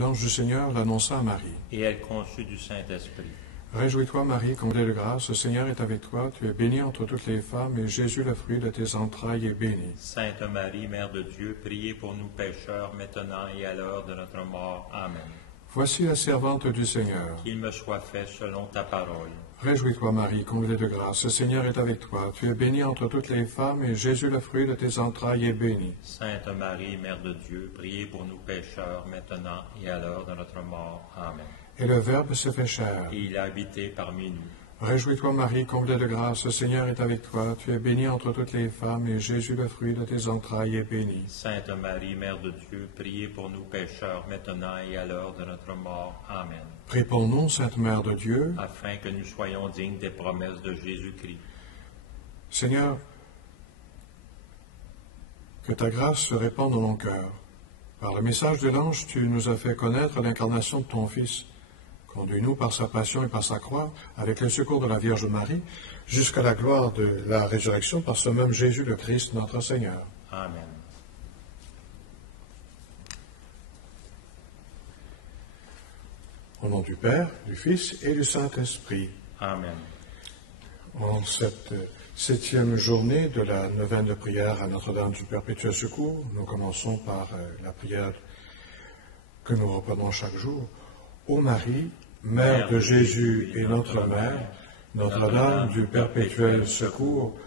L'ange du Seigneur l'annonça à Marie. Et elle conçut du Saint-Esprit. Réjouis-toi, Marie, comblée de grâce, le Seigneur est avec toi. Tu es bénie entre toutes les femmes, et Jésus, le fruit de tes entrailles, est béni. Sainte Marie, Mère de Dieu, priez pour nous pécheurs, maintenant et à l'heure de notre mort. Amen. Voici la servante du Seigneur. Qu'il me soit fait selon ta parole. Réjouis-toi, Marie, comblée de grâce, le Seigneur est avec toi. Tu es bénie entre toutes les femmes, et Jésus, le fruit de tes entrailles, est béni. Sainte Marie, Mère de Dieu, priez pour nous pécheurs, maintenant et à l'heure de notre mort. Amen. Et le Verbe se fait chair. Et il a habité parmi nous. Réjouis-toi, Marie, comblée de grâce, le Seigneur est avec toi. Tu es bénie entre toutes les femmes, et Jésus, le fruit de tes entrailles, est béni. Sainte Marie, Mère de Dieu, priez pour nous pécheurs, maintenant et à l'heure de notre mort. Amen. Prie pour nous, Sainte Mère de Dieu. Afin que nous soyons dignes des promesses de Jésus-Christ. Seigneur, que ta grâce se répande dans nos cœurs. Par le message de l'ange, tu nous as fait connaître l'incarnation de ton Fils. Conduis-nous par sa passion et par sa croix, avec le secours de la Vierge Marie, jusqu'à la gloire de la résurrection par ce même Jésus le Christ, notre Seigneur. Amen. Au nom du Père, du Fils et du Saint-Esprit. Amen. En cette 7e journée de la neuvaine de prière à Notre-Dame du Perpétuel Secours, nous commençons par la prière que nous reprenons chaque jour. Ô Marie, Mère de Jésus et notre Mère, Notre-Dame du Perpétuel Secours,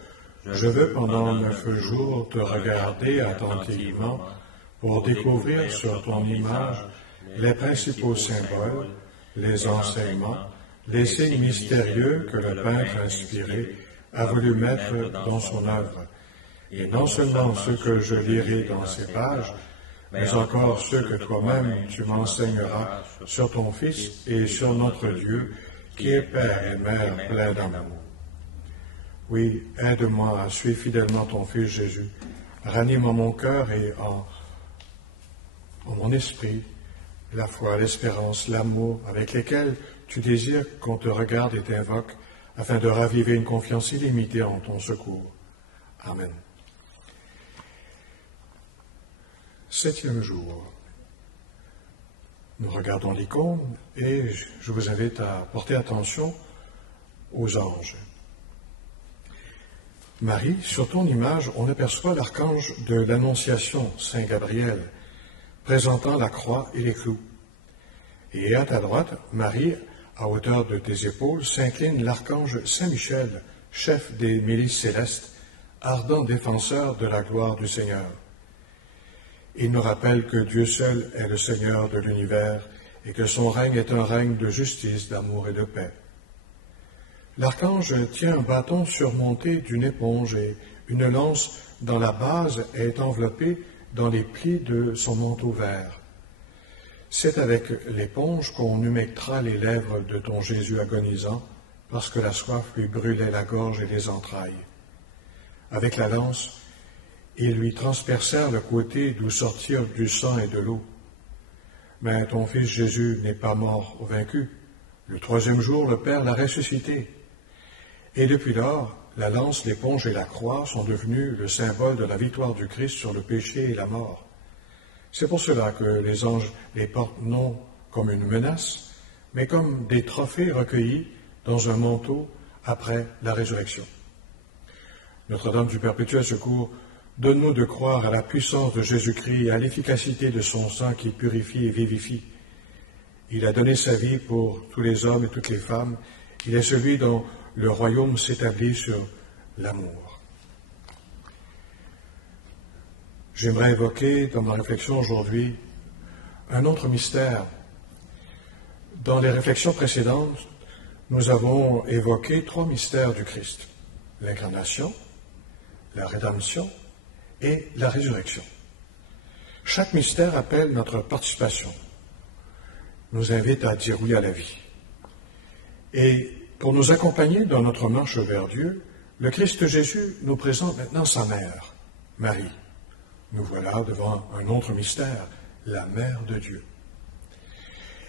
je veux pendant 9 jours te regarder attentivement pour découvrir sur ton image les principaux symboles, les enseignements, les signes mystérieux que le peintre inspiré a voulu mettre dans son œuvre, et non seulement ceux que je lirai dans ces pages, mais encore ceux que toi-même tu m'enseigneras sur ton Fils et sur notre Dieu, qui est Père et Mère plein d'amour. Oui, aide-moi à suivre fidèlement ton Fils Jésus. Ranime en mon cœur et en mon esprit la foi, l'espérance, l'amour avec lesquels tu désires qu'on te regarde et t'invoque, afin de raviver une confiance illimitée en ton secours. Amen. 7e jour. Nous regardons l'icône et je vous invite à porter attention aux anges. Marie, sur ton image, on aperçoit l'archange de l'Annonciation, Saint Gabriel, présentant la croix et les clous. Et à ta droite, Marie, à hauteur de tes épaules, s'incline l'archange Saint Michel, chef des milices célestes, ardent défenseur de la gloire du Seigneur. Il nous rappelle que Dieu seul est le Seigneur de l'univers et que son règne est un règne de justice, d'amour et de paix. L'archange tient un bâton surmonté d'une éponge et une lance dont la base est enveloppée dans les plis de son manteau vert. C'est avec l'éponge qu'on humectera les lèvres de ton Jésus agonisant, parce que la soif lui brûlait la gorge et les entrailles. Avec la lance, ils lui transpercèrent le côté d'où sortirent du sang et de l'eau. Mais ton Fils Jésus n'est pas mort ou vaincu. Le 3e jour, le Père l'a ressuscité. Et depuis lors, la lance, l'éponge et la croix sont devenus le symbole de la victoire du Christ sur le péché et la mort. C'est pour cela que les anges les portent non comme une menace, mais comme des trophées recueillis dans un manteau après la résurrection. Notre-Dame du Perpétuel Secours, donne-nous de croire à la puissance de Jésus-Christ et à l'efficacité de son sang qui purifie et vivifie. Il a donné sa vie pour tous les hommes et toutes les femmes. Il est celui dont le royaume s'établit sur l'amour. J'aimerais évoquer dans ma réflexion aujourd'hui un autre mystère. Dans les réflexions précédentes, nous avons évoqué 3 mystères du Christ: l'incarnation, la rédemption et la résurrection. Chaque mystère appelle notre participation, nous invite à dire oui à la vie. Et pour nous accompagner dans notre marche vers Dieu, le Christ Jésus nous présente maintenant sa mère, Marie. Nous voilà devant un autre mystère, la mère de Dieu.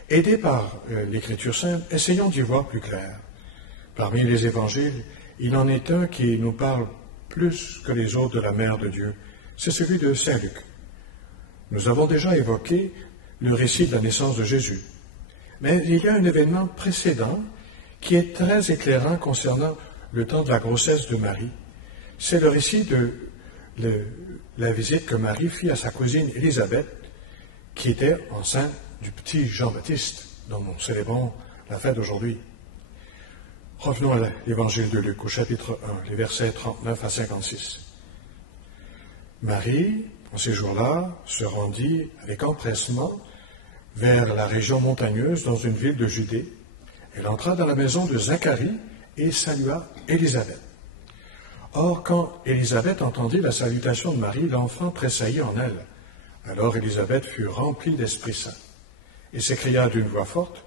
Aidés par l'Écriture sainte, essayons d'y voir plus clair. Parmi les évangiles, il en est un qui nous parle plus que les autres de la mère de Dieu. C'est celui de Saint Luc. Nous avons déjà évoqué le récit de la naissance de Jésus. Mais il y a un événement précédent qui est très éclairant concernant le temps de la grossesse de Marie. C'est le récit de la visite que Marie fit à sa cousine Élisabeth, qui était enceinte du petit Jean-Baptiste, dont nous célébrons la fête aujourd'hui. Revenons à l'évangile de Luc, au chapitre 1, les versets 39 à 56. Marie, en ces jours-là, se rendit avec empressement vers la région montagneuse dans une ville de Judée. Elle entra dans la maison de Zacharie et salua Élisabeth. Or, quand Élisabeth entendit la salutation de Marie, l'enfant tressaillit en elle. Alors Élisabeth fut remplie d'Esprit Saint et s'écria d'une voix forte,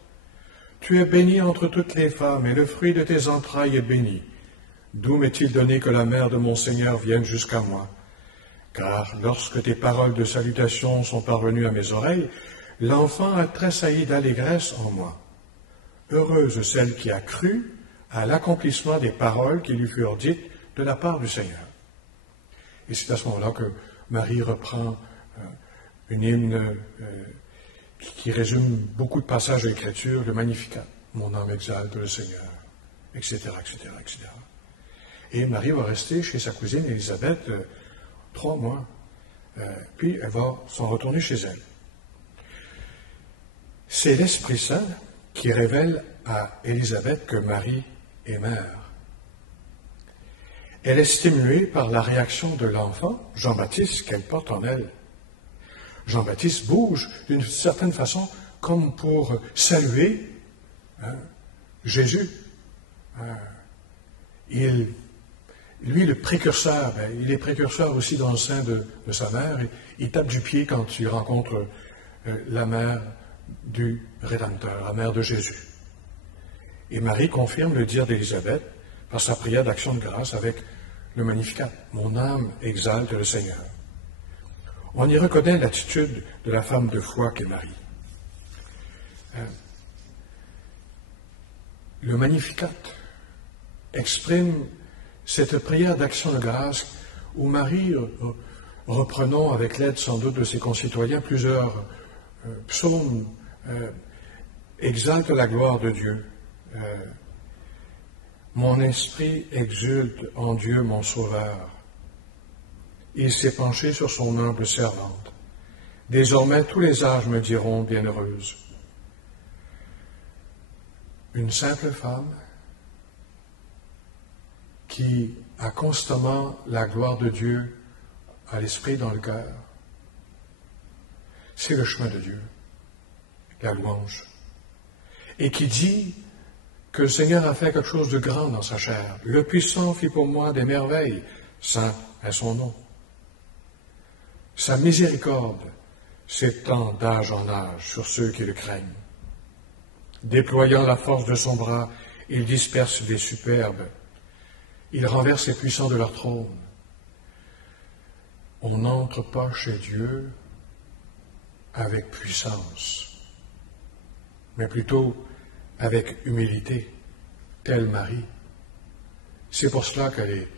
« Tu es bénie entre toutes les femmes, et le fruit de tes entrailles est béni. D'où m'est-il donné que la mère de mon Seigneur vienne jusqu'à moi? Car lorsque tes paroles de salutation sont parvenues à mes oreilles, l'enfant a tressailli d'allégresse en moi. Heureuse celle qui a cru à l'accomplissement des paroles qui lui furent dites de la part du Seigneur. » Et c'est à ce moment-là que Marie reprend une hymne qui résume beaucoup de passages de l'Écriture, le Magnificat. Mon âme exalte le Seigneur, etc., etc., etc. Et Marie va rester chez sa cousine Élisabeth 3 mois, puis elle va s'en retourner chez elle. C'est l'Esprit Saint qui révèle à Élisabeth que Marie est mère. Elle est stimulée par la réaction de l'enfant, Jean-Baptiste, qu'elle porte en elle. Jean-Baptiste bouge d'une certaine façon comme pour saluer Jésus. Lui, le précurseur, il est précurseur aussi dans le sein de sa mère. Il tape du pied quand il rencontre la mère du Rédempteur, la mère de Jésus. Et Marie confirme le dire d'Élisabeth par sa prière d'action de grâce avec le Magnificat. Mon âme exalte le Seigneur. On y reconnaît l'attitude de la femme de foi qu'est Marie. Le Magnificat exprime cette prière d'action de grâce où Marie, reprenons avec l'aide sans doute de ses concitoyens plusieurs psaumes, exalte la gloire de Dieu. Mon esprit exulte en Dieu mon Sauveur. Il s'est penché sur son humble servante. Désormais, tous les âges me diront bienheureuse. Une simple femme qui a constamment la gloire de Dieu à l'esprit dans le cœur. C'est le chemin de Dieu, la louange. Et qui dit que le Seigneur a fait quelque chose de grand dans sa chair. Le puissant fit pour moi des merveilles, saint est son nom. Sa miséricorde s'étend d'âge en âge sur ceux qui le craignent. Déployant la force de son bras, il disperse des superbes. Il renverse les puissants de leur trône. On n'entre pas chez Dieu avec puissance, mais plutôt avec humilité, telle Marie. C'est pour cela qu'elle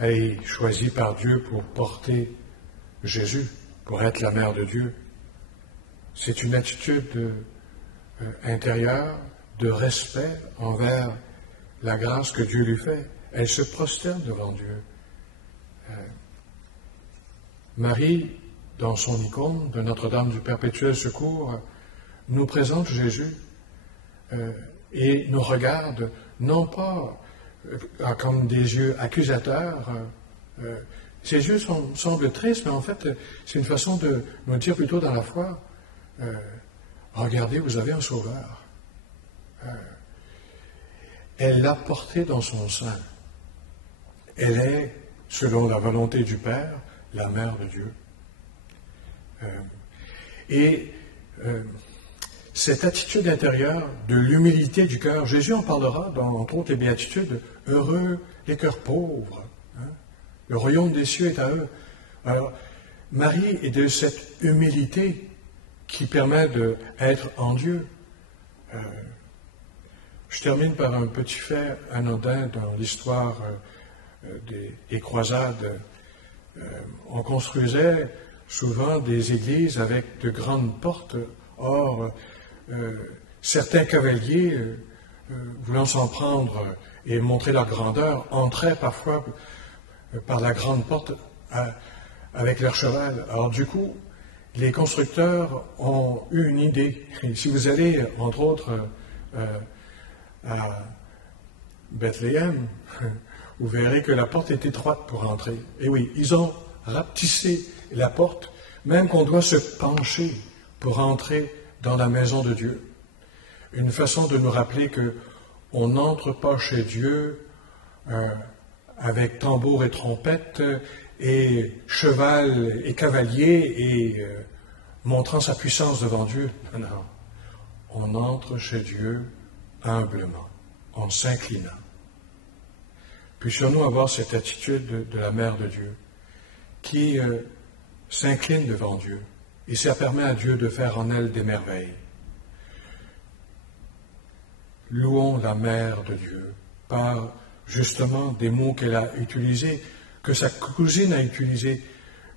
est choisie par Dieu pour porter Jésus, pour être la mère de Dieu. C'est une attitude intérieure de respect envers la grâce que Dieu lui fait. Elle se prosterne devant Dieu. Marie, dans son icône de Notre-Dame du Perpétuel Secours, nous présente Jésus et nous regarde non pas comme des yeux accusateurs. Ses yeux semblent tristes, mais en fait, c'est une façon de nous dire plutôt dans la foi, regardez, vous avez un sauveur. Elle l'a porté dans son sein. Elle est, selon la volonté du Père, la mère de Dieu. Cette attitude intérieure de l'humilité du cœur, Jésus en parlera dans, entre autres, les béatitudes, heureux les cœurs pauvres. Le royaume des cieux est à eux. Alors, Marie est de cette humilité qui permet d'être en Dieu. Je termine par un petit fait anodin dans l'histoire des croisades. On construisait souvent des églises avec de grandes portes Or, certains cavaliers, voulant s'en prendre et montrer leur grandeur, entraient parfois par la grande porte avec leur cheval. Alors du coup, les constructeurs ont eu une idée. Et si vous allez, entre autres, à Bethléem, vous verrez que la porte est étroite pour entrer. Et oui, ils ont rapetissé la porte, même qu'on doit se pencher pour entrer dans la maison de Dieu. Une façon de nous rappeler qu'on n'entre pas chez Dieu avec tambour et trompette et cheval et cavalier et montrant sa puissance devant Dieu. Non, on entre chez Dieu humblement, en s'inclinant. Puissions-nous avoir cette attitude de la Mère de Dieu qui s'incline devant Dieu et ça permet à Dieu de faire en elle des merveilles. Louons la Mère de Dieu par justement des mots qu'elle a utilisés, que sa cousine a utilisés.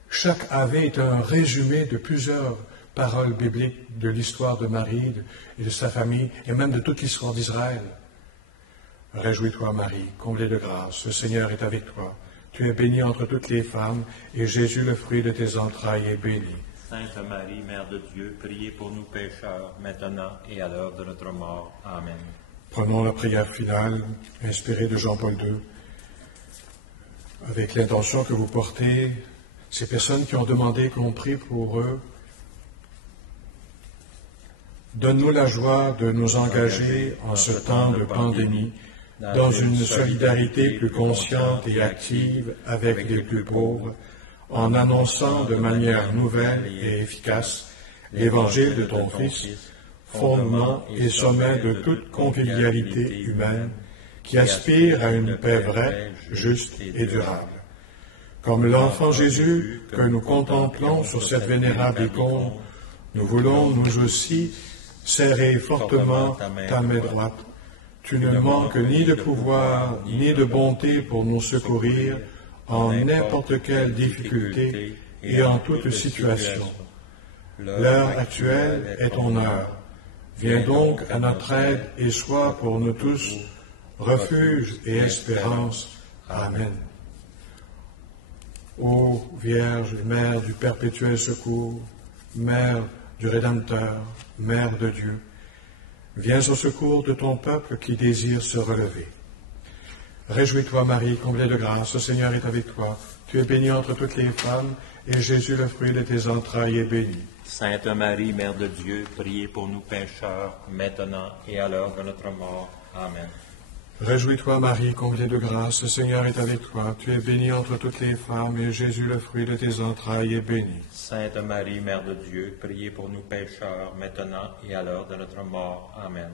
Chaque Ave est un résumé de plusieurs paroles bibliques de l'histoire de Marie et de sa famille et même de toute l'histoire d'Israël. Réjouis-toi Marie, comblée de grâce, le Seigneur est avec toi. Tu es bénie entre toutes les femmes et Jésus, le fruit de tes entrailles, est béni. Sainte Marie, Mère de Dieu, priez pour nous pécheurs, maintenant et à l'heure de notre mort. Amen. Prenons la prière finale, inspirée de Jean-Paul II, avec l'intention que vous portez, ces personnes qui ont demandé qu'on prie pour eux. Donne-nous la joie de nous engager en ce temps de pandémie dans une solidarité plus consciente et active avec les plus pauvres, en annonçant de manière nouvelle et efficace l'Évangile de ton Fils, fondement et sommet de toute convivialité humaine, qui aspire à une paix vraie, juste et durable. Comme l'enfant Jésus que nous contemplons sur cette vénérable icône, nous voulons nous aussi serrer fortement ta main droite. Tu ne manques ni de pouvoir ni de bonté pour nous secourir en n'importe quelle difficulté et en toute situation. L'heure actuelle est ton heure. Viens donc à notre aide et sois pour nous tous refuge et espérance. Amen. Ô Vierge, Mère du perpétuel secours, Mère du Rédempteur, Mère de Dieu, viens au secours de ton peuple qui désire se relever. Réjouis-toi, Marie, comblée de grâce, le Seigneur est avec toi. Tu es bénie entre toutes les femmes, et Jésus, le fruit de tes entrailles, est béni. Sainte Marie, Mère de Dieu, priez pour nous pécheurs, maintenant et à l'heure de notre mort. Amen. Réjouis-toi, Marie, comblée de grâce, le Seigneur est avec toi. Tu es bénie entre toutes les femmes, et Jésus, le fruit de tes entrailles, est béni. Sainte Marie, Mère de Dieu, priez pour nous pécheurs, maintenant et à l'heure de notre mort. Amen.